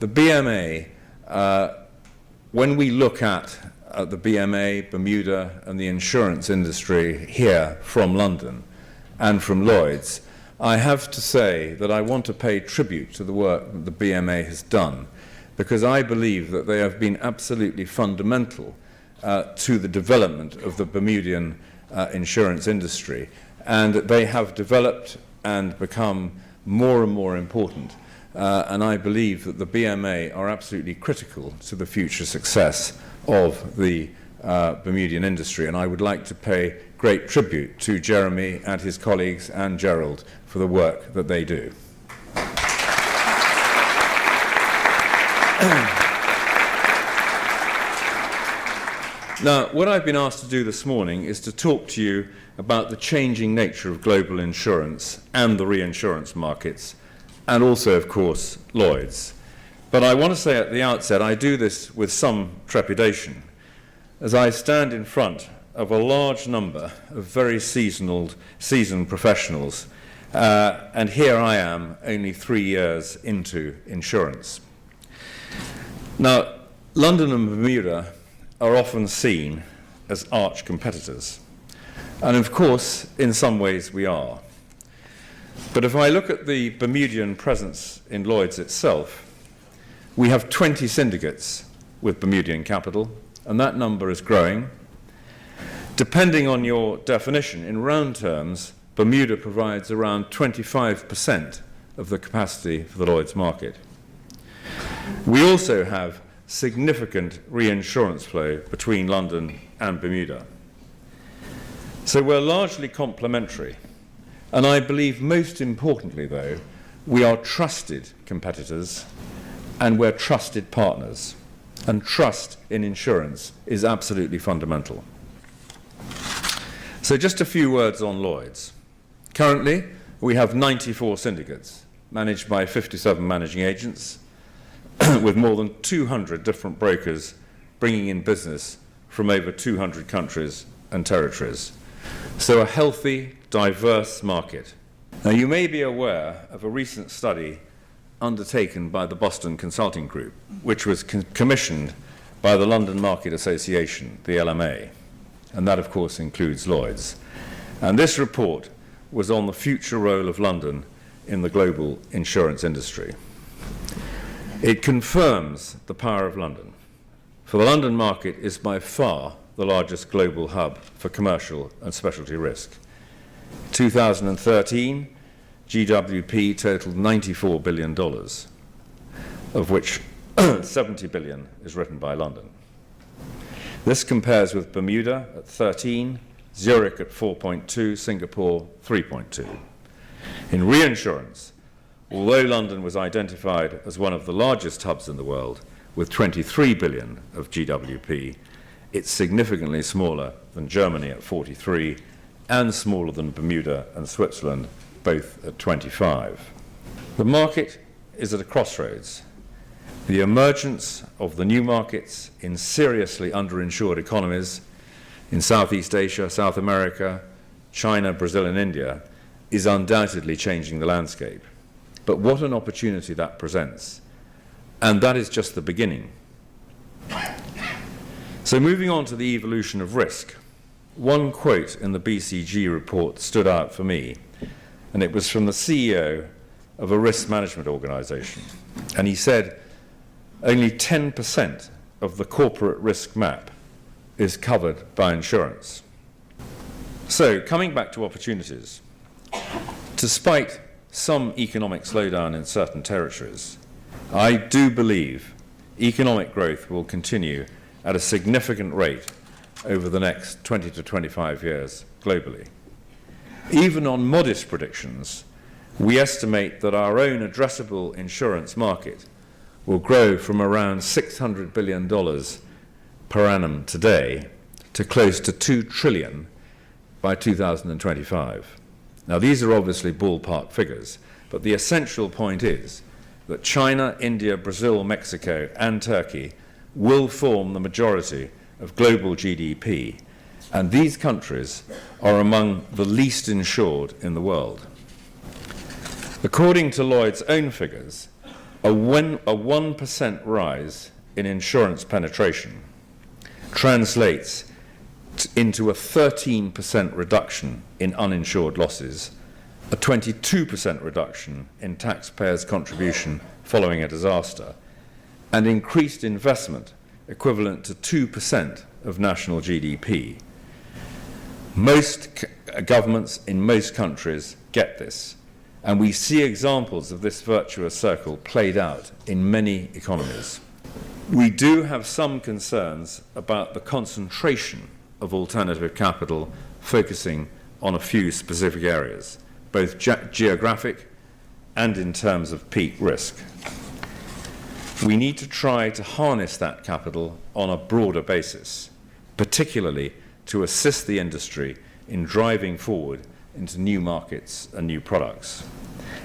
The BMA, when we look at the BMA, Bermuda, and the insurance industry here from London and from Lloyd's, I have to say that I want to pay tribute to the work that the BMA has done, because I believe that they have been absolutely fundamental to the development of the Bermudian insurance industry, and they have developed and become more and more important. And I believe that the BMA are absolutely critical to the future success of the Bermudian industry, and I would like to pay great tribute to Jeremy and his colleagues and Gerald for the work that they do. Now, what I've been asked to do this morning is to talk to you about the changing nature of global insurance and the reinsurance markets, and also, of course, Lloyd's. But I want to say at the outset, I do this with some trepidation, as I stand in front of a large number of very seasoned professionals, and here I am, only 3 years into insurance. Now, London and Bermuda are often seen as arch competitors, and of course, in some ways we are. But if I look at the Bermudian presence in Lloyd's itself, we have 20 syndicates with Bermudian capital, and that number is growing. Depending on your definition, in round terms, Bermuda provides around 25% of the capacity for the Lloyd's market. We also have significant reinsurance flow between London and Bermuda. So we're largely complementary, and I believe most importantly, though, we are trusted competitors and we're trusted partners, and trust in insurance is absolutely fundamental. So just a few words on Lloyd's. Currently, we have 94 syndicates managed by 57 managing agents with more than 200 different brokers bringing in business from over 200 countries and territories. So a healthy, diverse market. Now, you may be aware of a recent study undertaken by the Boston Consulting Group, which was commissioned by the London Market Association, the LMA, and that, of course, includes Lloyd's. And this report was on the future role of London in the global insurance industry. It confirms the power of London, for the London market is by far the largest global hub for commercial and specialty risk. 2013, GWP totaled $94 billion, of which 70 billion is written by London. This compares with Bermuda at 13, Zurich at 4.2, Singapore 3.2. In reinsurance, although London was identified as one of the largest hubs in the world, with 23 billion of GWP, it's significantly smaller than Germany at 43 and smaller than Bermuda and Switzerland, both at 25. The market is at a crossroads. The emergence of the new markets in seriously underinsured economies in Southeast Asia, South America, China, Brazil, and India is undoubtedly changing the landscape. But what an opportunity that presents. And that is just the beginning. So moving on to the evolution of risk, one quote in the BCG report stood out for me, and it was from the CEO of a risk management organization. And he said, only 10% of the corporate risk map is covered by insurance. So coming back to opportunities, despite some economic slowdown in certain territories, I do believe economic growth will continue at a significant rate over the next 20 to 25 years globally. Even on modest predictions, we estimate that our own addressable insurance market will grow from around $600 billion per annum today to close to $2 trillion by 2025. Now, these are obviously ballpark figures, but the essential point is that China, India, Brazil, Mexico, and Turkey will form the majority of global GDP, and these countries are among the least insured in the world. According to Lloyd's own figures, A 1% rise in insurance penetration translates into a 13% reduction in uninsured losses, a 22% reduction in taxpayers' contribution following a disaster, and increased investment equivalent to 2% of national GDP. Most governments in most countries get this, and we see examples of this virtuous circle played out in many economies. We do have some concerns about the concentration of alternative capital focusing on a few specific areas, both geographic and in terms of peak risk. We need to try to harness that capital on a broader basis, particularly to assist the industry in driving forward into new markets and new products.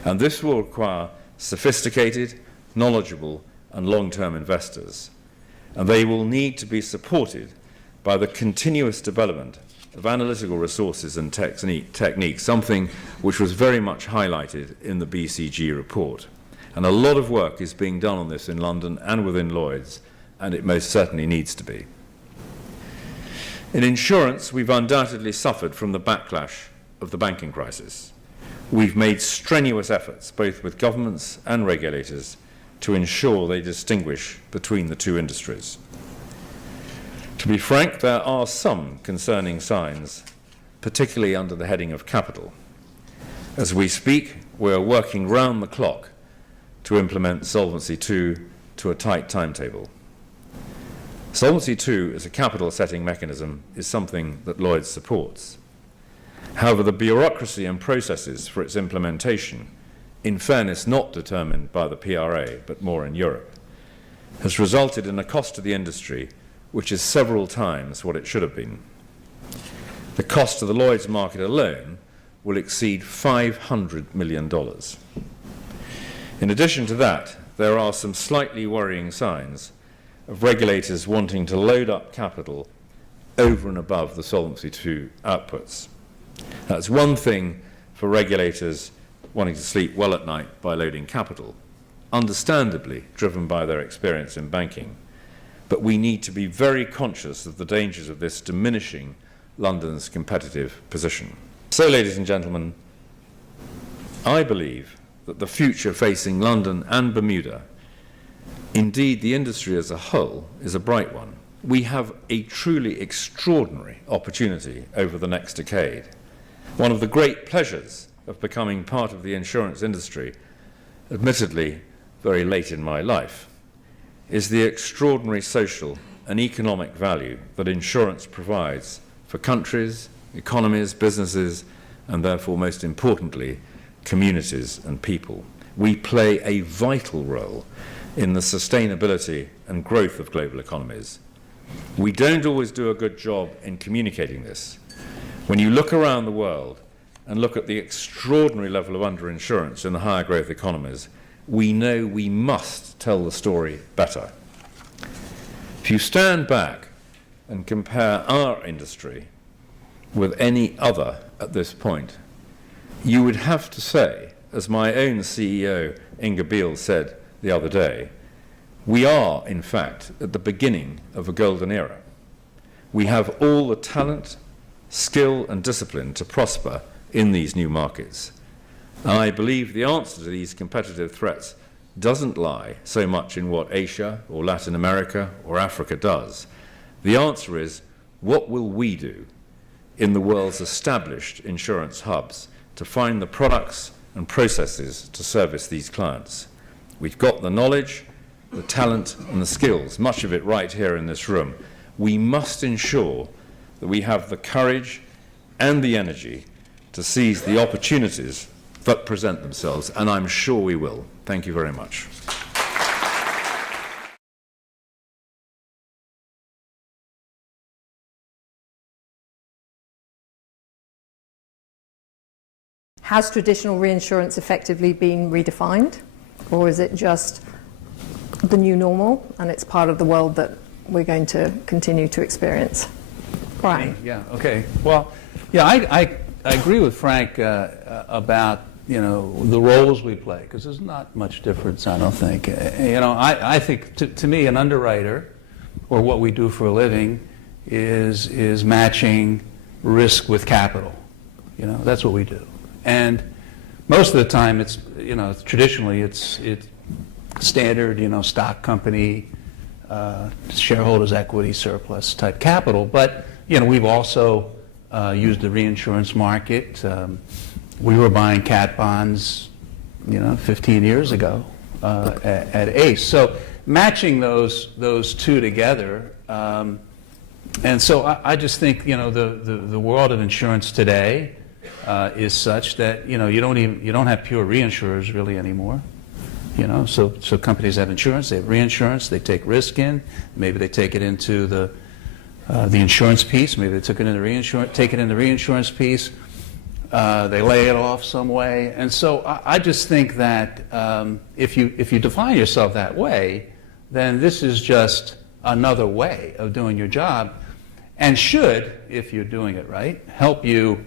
And this will require sophisticated, knowledgeable, and long-term investors. And they will need to be supported by the continuous development of analytical resources and techniques, something which was very much highlighted in the BCG report. And a lot of work is being done on this in London and within Lloyd's, and it most certainly needs to be. In insurance, we've undoubtedly suffered from the backlash of the banking crisis. We've made strenuous efforts, both with governments and regulators, to ensure they distinguish between the two industries. To be frank, there are some concerning signs, particularly under the heading of capital. As we speak, we are working round the clock to implement Solvency II to a tight timetable. Solvency II as a capital setting mechanism is something that Lloyd's supports. However, the bureaucracy and processes for its implementation, in fairness not determined by the PRA but more in Europe, has resulted in a cost to the industry which is several times what it should have been. The cost to the Lloyd's market alone will exceed $500 million. In addition to that, there are some slightly worrying signs of regulators wanting to load up capital over and above the Solvency II outputs. That's one thing for regulators wanting to sleep well at night by loading capital, understandably driven by their experience in banking. But we need to be very conscious of the dangers of this diminishing London's competitive position. So, ladies and gentlemen, I believe that the future facing London and Bermuda, indeed the industry as a whole, is a bright one. We have a truly extraordinary opportunity over the next decade. One of the great pleasures of becoming part of the insurance industry, admittedly very late in my life, is the extraordinary social and economic value that insurance provides for countries, economies, businesses, and therefore, most importantly, communities and people. We play a vital role in the sustainability and growth of global economies. We don't always do a good job in communicating this. When you look around the world and look at the extraordinary level of underinsurance in the higher growth economies, we know we must tell the story better. If you stand back and compare our industry with any other at this point, you would have to say, as my own CEO, Inga Beale, said the other day, we are, in fact, at the beginning of a golden era. We have all the talent, skill, and discipline to prosper in these new markets. And I believe the answer to these competitive threats doesn't lie so much in what Asia or Latin America or Africa does. The answer is, what will we do in the world's established insurance hubs to find the products and processes to service these clients? We've got the knowledge, the talent, and the skills, much of it right here in this room. We must ensure that we have the courage and the energy to seize the opportunities that present themselves, and I'm sure we will. Thank you very much. Has traditional reinsurance effectively been redefined, or is it just the new normal and it's part of the world that we're going to continue to experience? Brian? Yeah, okay. Well, yeah, I agree with Frank about the roles we play, because there's not much difference, I don't think. I think to me, an underwriter, or what we do for a living, is matching risk with capital. That's what we do. And most of the time, it's traditionally it's standard stock company, shareholders' equity surplus type capital. But we've also used the reinsurance market. We were buying cat bonds 15 years ago at ACE. So matching those two together. And so I just think the world of insurance today is such that you don't have pure reinsurers really anymore. So companies have insurance, they have reinsurance, they take risk in, maybe they take it into the insurance piece, maybe they take it in the reinsurance piece, they lay it off some way. And so I just think that if you define yourself that way, then this is just another way of doing your job, and should, if you're doing it right, help you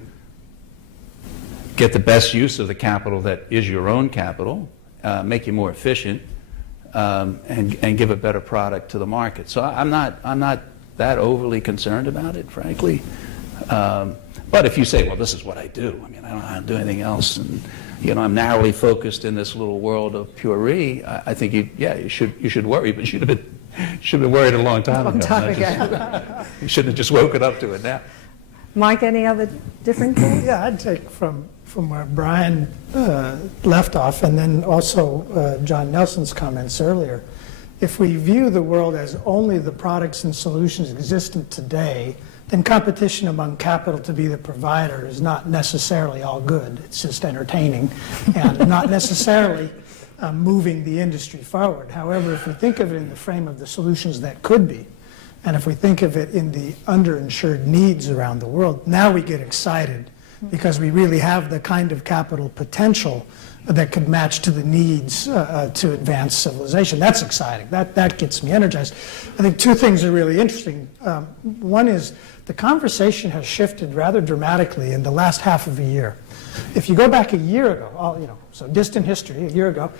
get the best use of the capital that is your own capital, make you more efficient, and give a better product to the market. So I'm not that overly concerned about it, frankly. But if you say, well, this is what I do, I don't know how to do anything else, and I'm narrowly focused in this little world of pure re, I think you should worry, but you should have been worried a long time ago. You shouldn't have just woken up to it now. Mike, any other different things? Yeah, I'd take from where Brian left off, and then also John Nelson's comments earlier. If we view the world as only the products and solutions existent today, then competition among capital to be the provider is not necessarily all good. It's just entertaining and not necessarily moving the industry forward. However, if we think of it in the frame of the solutions that could be, and if we think of it in the underinsured needs around the world, now we get excited because we really have the kind of capital potential that could match to the needs to advance civilization. That's exciting. That gets me energized. I think two things are really interesting. One is the conversation has shifted rather dramatically in the last half of a year. If you go back a year ago, so distant history, a year ago,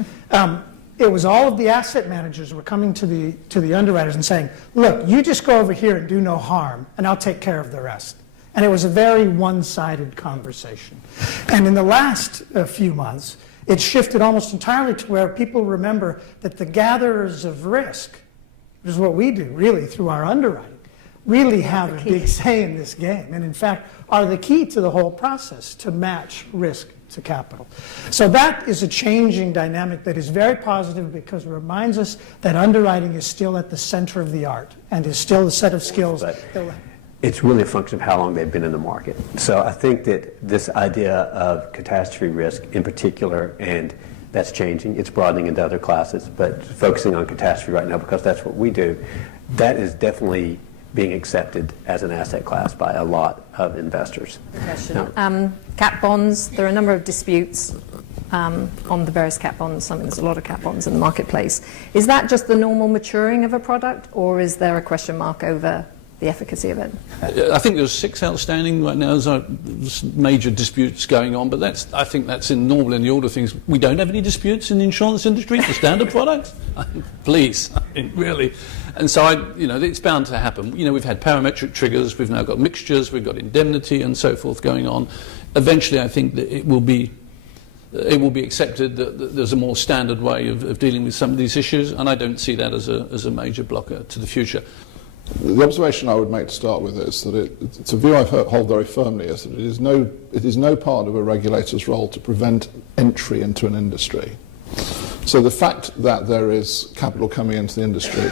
it was all of the asset managers were coming to the underwriters and saying, look, you just go over here and do no harm, and I'll take care of the rest. And it was a very one-sided conversation. And in the last few months, it shifted almost entirely to where people remember that the gatherers of risk, which is what we do really through our underwriting, really have a big say in this game, and in fact are the key to the whole process to match risk to capital. So that is a changing dynamic that is very positive because it reminds us that underwriting is still at the center of the art and is still a set of skills. It's really a function of how long they've been in the market. So I think that this idea of catastrophe risk in particular, and that's changing, it's broadening into other classes, but focusing on catastrophe right now because that's what we do, that is definitely being accepted as an asset class by a lot of investors. Cat bonds, there are a number of disputes on the various cat bonds. There's a lot of cat bonds in the marketplace. Is that just the normal maturing of a product, or is there a question mark over the efficacy of it? I think there's 6 outstanding right now. There's major disputes going on, but I think that's normal in the order of things. We don't have any disputes in the insurance industry for standard products. Please, really. And so it's bound to happen. We've had parametric triggers. We've now got mixtures. We've got indemnity and so forth going on. Eventually, I think that it will be accepted that there's a more standard way of dealing with some of these issues, and I don't see that as a major blocker to the future. The observation I would make to start with is that it's a view I hold very firmly, is that it is no part of a regulator's role to prevent entry into an industry. So the fact that there is capital coming into the industry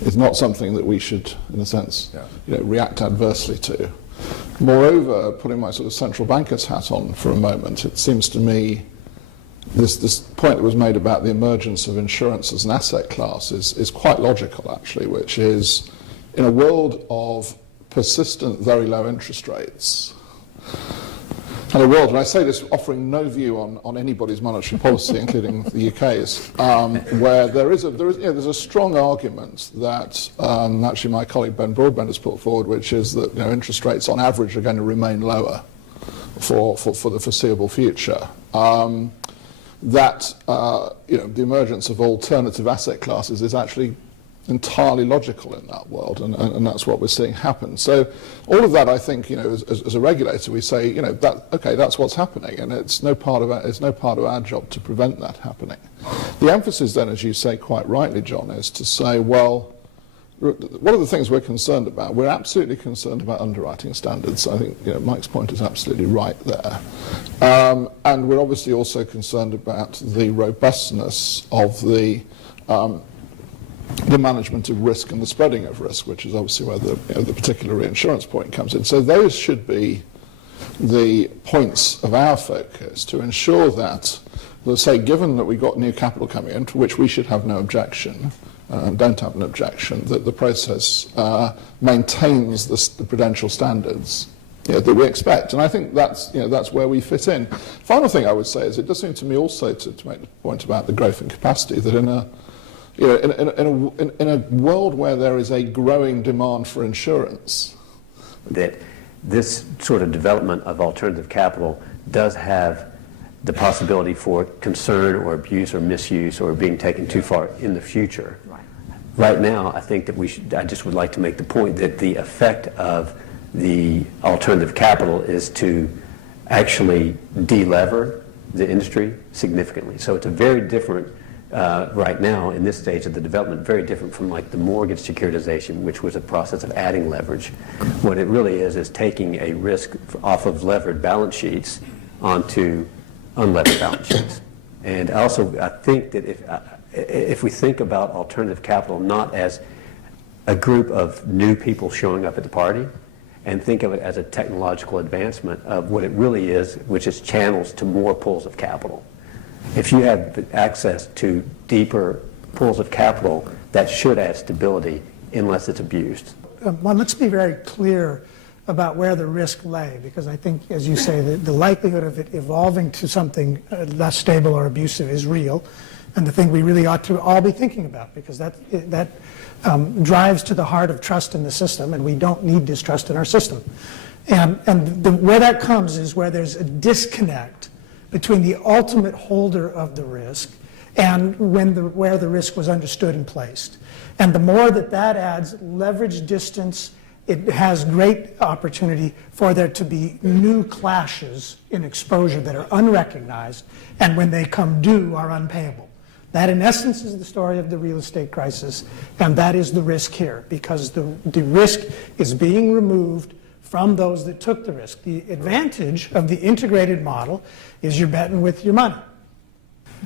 is not something that we should, in a sense, react adversely to. Moreover, putting my sort of central banker's hat on for a moment, it seems to me this point that was made about the emergence of insurance as an asset class is quite logical, actually, which is, in a world of persistent, very low interest rates, and a world, and I say this offering no view on anybody's monetary policy, including the UK's, where there's a strong argument that actually my colleague Ben Broadbent has put forward, which is that interest rates on average are going to remain lower for the foreseeable future. that the emergence of alternative asset classes is actually entirely logical in that world, and that's what we're seeing happen. So all of that, I think, as a regulator, we say, that's what's happening, and it's no part of our job to prevent that happening. The emphasis then, as you say quite rightly, John, is to say, well, what are the things we're concerned about? We're absolutely concerned about underwriting standards. I think Mike's point is absolutely right there. And we're obviously also concerned about the robustness of the management of risk and the spreading of risk, which is obviously where the particular reinsurance point comes in. So those should be the points of our focus to ensure that, let's say, given that we've got new capital coming in, to which we should have no objection, don't have an objection, that the process maintains the prudential standards that we expect. And I think that's where we fit in. Final thing I would say is it does seem to me also to make the point about the growth and capacity that in a world where there is a growing demand for insurance, that this sort of development of alternative capital does have the possibility for concern or abuse or misuse or being taken too far in the future. Right now, I think that I just would like to make the point that the effect of the alternative capital is to actually de-lever the industry significantly. So it's a very different, right now, in this stage of the development, very different from like the mortgage securitization, which was a process of adding leverage. What it really is taking a risk off of levered balance sheets onto unlevered balance sheets. And also, I think that if we think about alternative capital not as a group of new people showing up at the party, and think of it as a technological advancement of what it really is, which is channels to more pools of capital. If you have access to deeper pools of capital, that should add stability unless it's abused. Well, let's be very clear about where the risk lay, because I think, as you say, the likelihood of it evolving to something less stable or abusive is real, and the thing we really ought to all be thinking about, because that drives to the heart of trust in the system, and we don't need distrust in our system. And where that comes is where there's a disconnect between the ultimate holder of the risk and where the risk was understood and placed. And the more that adds leverage distance, it has great opportunity for there to be new clashes in exposure that are unrecognized, and when they come due are unpayable. That, in essence, is the story of the real estate crisis, and that is the risk here, because the risk is being removed from those that took the risk. The advantage of the integrated model is you're betting with your money.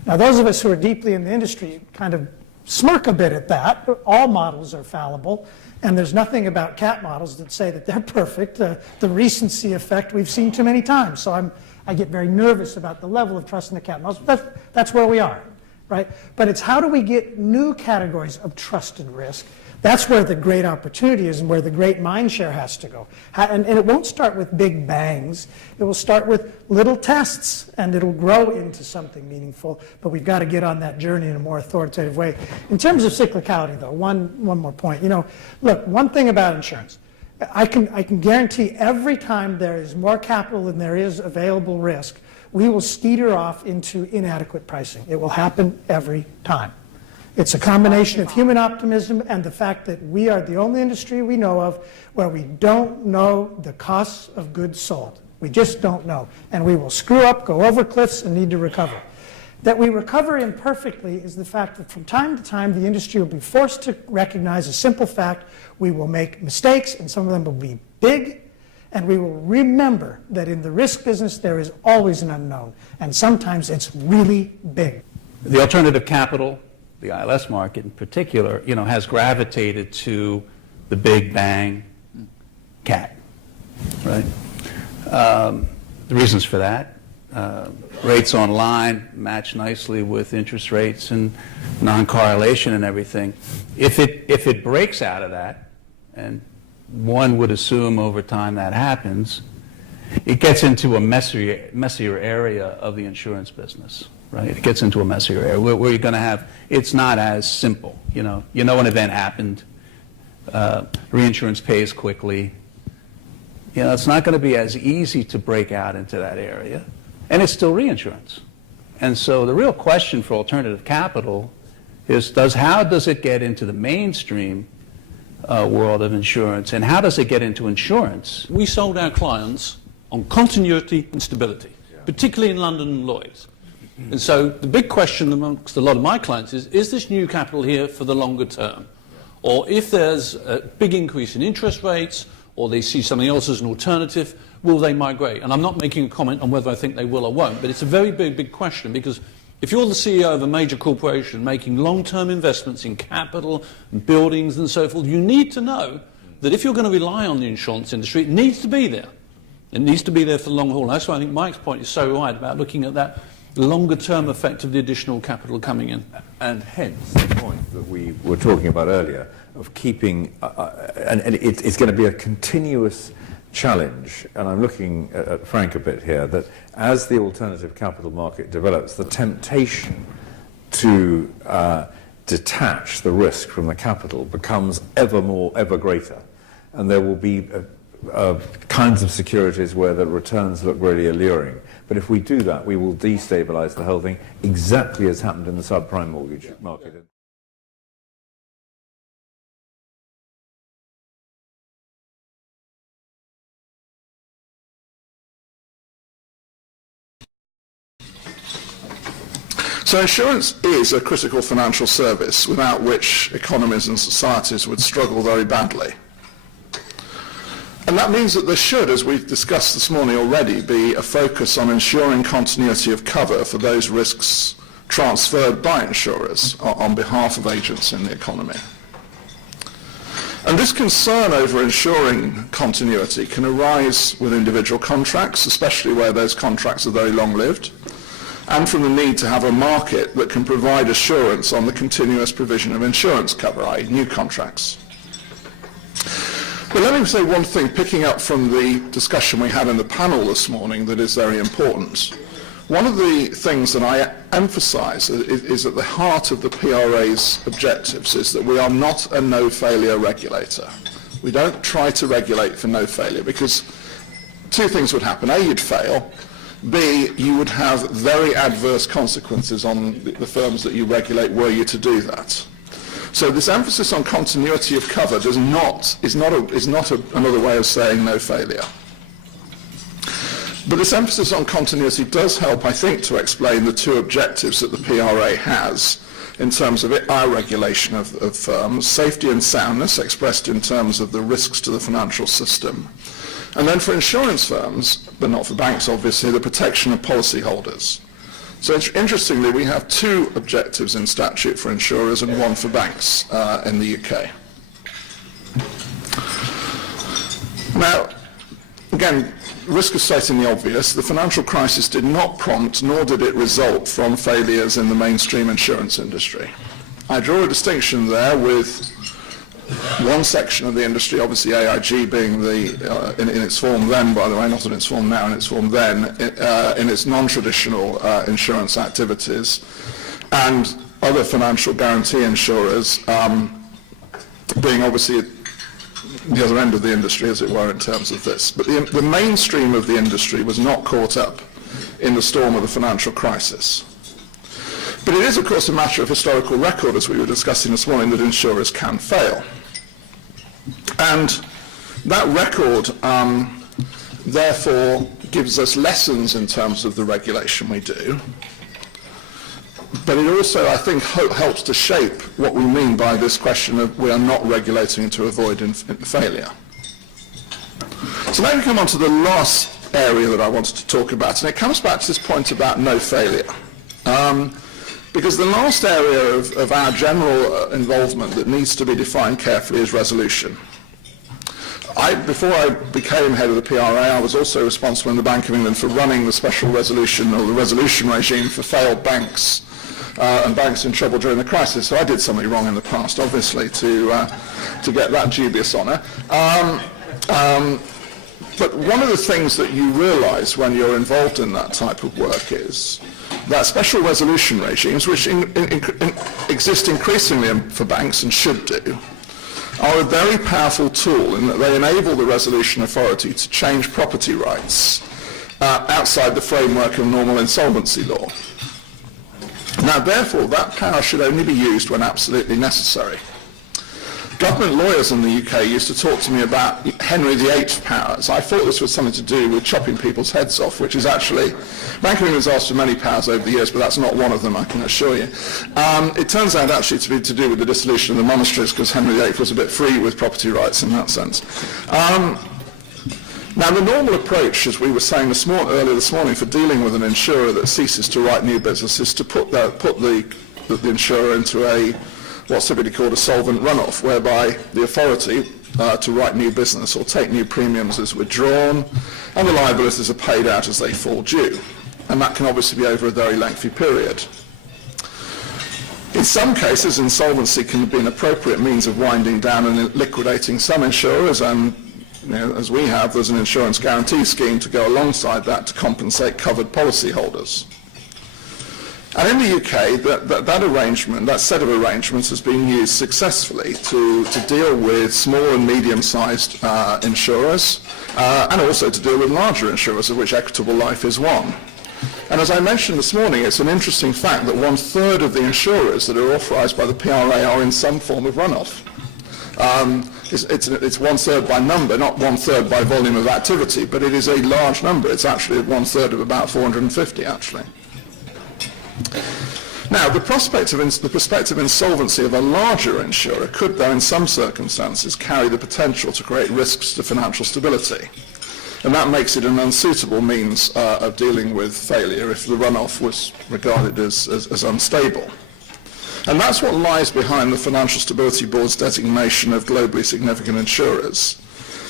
Now, those of us who are deeply in the industry kind of smirk a bit at that. All models are fallible, and there's nothing about cat models that say that they're perfect. The recency effect we've seen too many times. So I get very nervous about the level of trust in the cat models. That's where we are, right? But it's how do we get new categories of trust and risk? That's where the great opportunity is and where the great mind share has to go. And it won't start with big bangs. It will start with little tests, and it'll grow into something meaningful. But we've got to get on that journey in a more authoritative way. In terms of cyclicality, though, one more point. Look, one thing about insurance, I can guarantee every time there is more capital than there is available risk, we will skeeter off into inadequate pricing. It will happen every time. It's a combination of human optimism and the fact that we are the only industry we know of where we don't know the costs of goods sold. We just don't know. And we will screw up, go over cliffs, and need to recover. That we recover imperfectly is the fact that from time to time the industry will be forced to recognize a simple fact. We will make mistakes, and some of them will be big, and we will remember that in the risk business there is always an unknown, and sometimes it's really big. The alternative capital, the ILS market in particular, has gravitated to the big bang cat, right? The reasons for that, rates online match nicely with interest rates and non-correlation and everything. If it breaks out of that, and one would assume over time that happens, it gets into a messier area of the insurance business. Right? It gets into a messier area where you're going to have, it's not as simple. An event happened, reinsurance pays quickly. It's not going to be as easy to break out into that area. and it's still reinsurance. And so the real question for alternative capital is how does it get into the mainstream world of insurance, and how does it get into insurance? We sold our clients on continuity and stability, particularly in London and Lloyd's. And so the big question amongst a lot of my clients is this new capital here for the longer term? Or if there's a big increase in interest rates, or they see something else as an alternative, will they migrate? And I'm not making a comment on whether I think they will or won't, but it's a very big question, because if you're the CEO of a major corporation making long-term investments in capital and buildings and so forth, you need to know that if you're going to rely on the insurance industry, it needs to be there. It needs to be there for the long haul. That's why I think Mike's point is so right about looking at that longer-term effect of the additional capital coming in. And hence the point that we were talking about earlier of keeping, and it's going to be a continuous challenge, and I'm looking at Frank a bit here, that as the alternative capital market develops, the temptation to detach the risk from the capital becomes ever greater, and there will be kinds of securities where the returns look really alluring. But if we do that, we will destabilize the whole thing, exactly as happened in the subprime mortgage market. So insurance is a critical financial service without which economies and societies would struggle very badly. And that means that there should, as we've discussed this morning already, be a focus on ensuring continuity of cover for those risks transferred by insurers on behalf of agents in the economy. And this concern over ensuring continuity can arise with individual contracts, especially where those contracts are very long-lived, and from the need to have a market that can provide assurance on the continuous provision of insurance cover, i.e. new contracts. But let me say one thing, picking up from the discussion we had in the panel this morning, that is very important. One of the things that I emphasize is at the heart of the PRA's objectives is that we are not a no-failure regulator. We don't try to regulate for no failure, because two things would happen. A, you'd fail. B, you would have very adverse consequences on the firms that you regulate were you to do that. So this emphasis on continuity of cover is not another way of saying no failure. But this emphasis on continuity does help, I think, to explain the two objectives that the PRA has in terms of our regulation of firms: safety and soundness, expressed in terms of the risks to the financial system. And then for insurance firms, but not for banks obviously, the protection of policyholders. So interestingly, we have two objectives in statute for insurers and one for banks in the UK. Now, again, risk of stating the obvious, the financial crisis did not prompt nor did it result from failures in the mainstream insurance industry. I draw a distinction there with one section of the industry, obviously AIG being in its form then, by the way, not in its form now, in its form then, in its non-traditional insurance activities, and other financial guarantee insurers being obviously at the other end of the industry, as it were, in terms of this. But the mainstream of the industry was not caught up in the storm of the financial crisis. But it is, of course, a matter of historical record, as we were discussing this morning, that insurers can fail. And that record, therefore, gives us lessons in terms of the regulation we do. But it also, I think, helps to shape what we mean by this question of we are not regulating to avoid failure. So now we come on to the last area that I wanted to talk about, and it comes back to this point about no failure. Because the last area of our general involvement that needs to be defined carefully is resolution. Before I became head of the PRA, I was also responsible in the Bank of England for running the special resolution, or the resolution regime for failed banks and banks in trouble during the crisis. So I did something wrong in the past, obviously, to get that dubious honour. But one of the things that you realise when you're involved in that type of work is that special resolution regimes, which exist increasingly for banks and should do, are a very powerful tool in that they enable the resolution authority to change property rights outside the framework of normal insolvency law. Now, therefore, that power should only be used when absolutely necessary. Government lawyers in the UK used to talk to me about Henry VIII powers. I thought this was something to do with chopping people's heads off, which is actually, Bank of England's asked for many powers over the years, but that's not one of them, I can assure you. It turns out actually to be to do with the dissolution of the monasteries, because Henry VIII was a bit free with property rights in that sense. Now, the normal approach, as we were saying earlier this morning, for dealing with an insurer that ceases to write new business is to put the insurer into what's typically called a solvent runoff, whereby the authority to write new business or take new premiums is withdrawn, and the liabilities are paid out as they fall due. And that can obviously be over a very lengthy period. In some cases, insolvency can be an appropriate means of winding down and liquidating some insurers, and as we have, there's an insurance guarantee scheme to go alongside that to compensate covered policyholders. And in the UK, that set of arrangements has been used successfully to deal with small and medium-sized insurers, and also to deal with larger insurers, of which Equitable Life is one. And as I mentioned this morning, it's an interesting fact that 1/3 of the insurers that are authorised by the PRA are in some form of runoff. It's 1/3 by number, not 1/3 by volume of activity, but it is a large number. It's actually 1/3 of about 450, actually. Now, the prospective insolvency of a larger insurer could, though, in some circumstances, carry the potential to create risks to financial stability. And that makes it an unsuitable means of dealing with failure if the runoff was regarded as unstable. And that's what lies behind the Financial Stability Board's designation of globally significant insurers,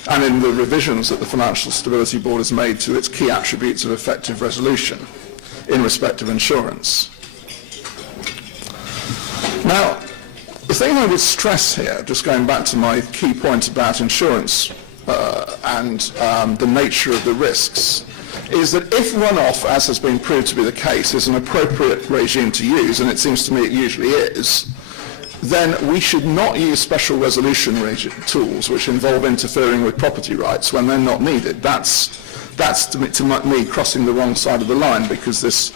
and in the revisions that the Financial Stability Board has made to its key attributes of effective resolution in respect of insurance. Now, the thing I would stress here, just going back to my key point about insurance and the nature of the risks, is that if runoff, as has been proved to be the case, is an appropriate regime to use, and it seems to me it usually is, then we should not use special resolution tools which involve interfering with property rights when they're not needed. That's to me crossing the wrong side of the line, because this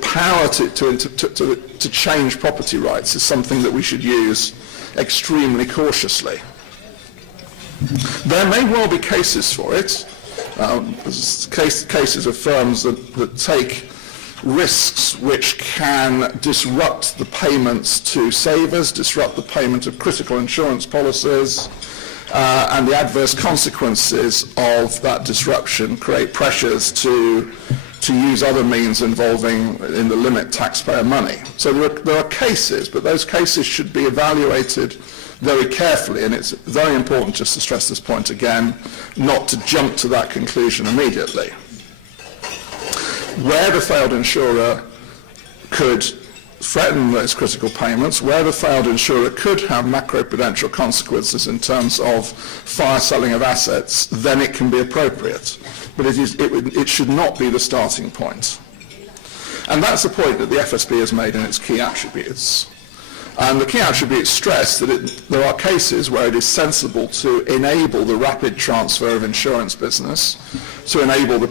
power to change property rights is something that we should use extremely cautiously. There may well be cases for it. Cases of firms that take risks which can disrupt the payments to savers, disrupt the payment of critical insurance policies, and the adverse consequences of that disruption create pressures to use other means involving, in the limit, taxpayer money. So there are cases, but those cases should be evaluated very carefully, and it's very important, just to stress this point again, not to jump to that conclusion immediately. Where the failed insurer could threaten those critical payments, where the failed insurer could have macroprudential consequences in terms of fire selling of assets, then it can be appropriate. But it should not be the starting point. And that's the point that the FSB has made in its key attributes. And the key attributes stress that there are cases where it is sensible to enable the rapid transfer of insurance business, to enable the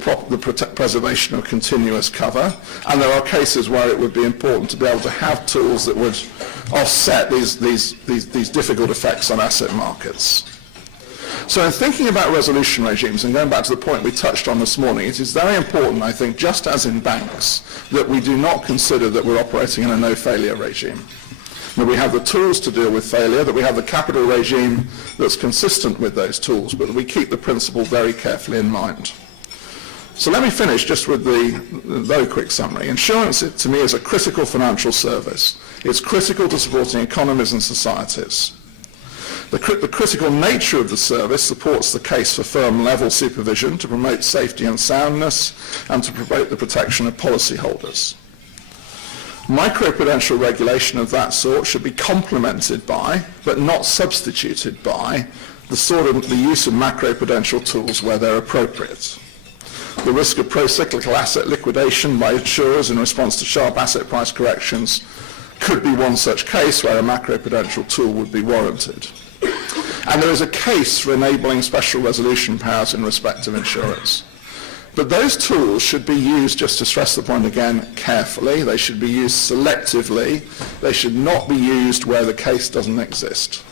preservation of continuous cover, and there are cases where it would be important to be able to have tools that would offset these difficult effects on asset markets. So in thinking about resolution regimes, and going back to the point we touched on this morning, it is very important, I think, just as in banks, that we do not consider that we're operating in a no-failure regime. That we have the tools to deal with failure, that we have the capital regime that's consistent with those tools, but that we keep the principle very carefully in mind. So let me finish just with the very quick summary. Insurance, to me, is a critical financial service. It's critical to supporting economies and societies. The critical nature of the service supports the case for firm-level supervision to promote safety and soundness and to promote the protection of policyholders. Microprudential regulation of that sort should be complemented by, but not substituted by, the use of macroprudential tools where they're appropriate. The risk of pro-cyclical asset liquidation by insurers in response to sharp asset price corrections could be one such case where a macroprudential tool would be warranted. And there is a case for enabling special resolution powers in respect of insurers. But those tools should be used, just to stress the point again, carefully. They should be used selectively. They should not be used where the case doesn't exist.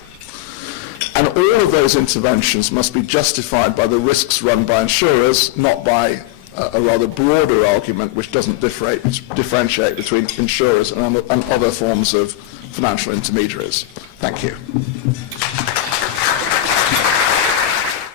And all of those interventions must be justified by the risks run by insurers, not by a rather broader argument which doesn't differentiate between insurers and other forms of financial intermediaries. Thank you.